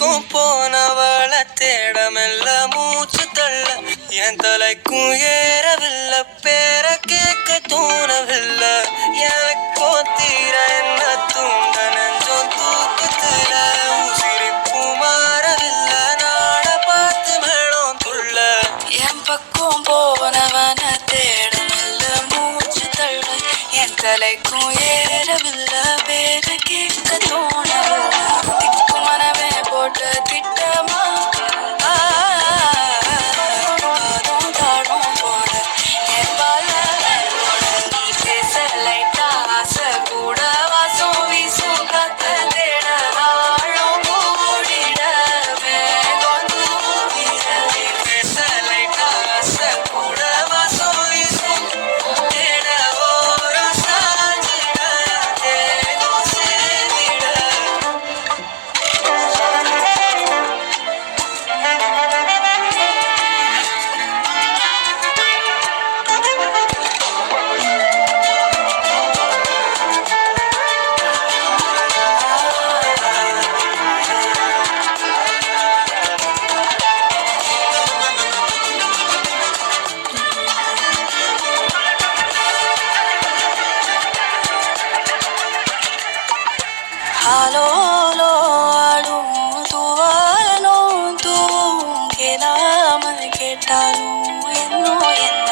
வரைக்கும் போனவள தேடமெல்ல மூச்சு தள்ள என் தலைக்கும் ஏறவில்லை பேர கேட்க தோணவில்லை எனக்கோ தீர என்ன தூண்ட நெஞ்சம் தூக்கத்துல சிரிப்பு மாறவில்லை நாட பார்த்து மேளம் துள்ள என் பக்கம் போனவன தேடமெல்ல மூச்சு தள்ள என் தலைக்கும் ஏறவில்லை பேர கேட்க தோணவில்லை மனமே போட்டு திட்டமா தாடும் போட என் பால நீ பேச லைட்டா ஆசை கூட வாசம் வீசும் காத்த தேட ஆழம் கூடிட வேகம் தூக்கிட பேச லைட்டா ஆசை கூட வாசம் வீசும் தேட ஓரம் சாஞ்சிட தேகம் சேர்ந்திட Halolo alum tuvalum tuvum kelam ketalum enno enno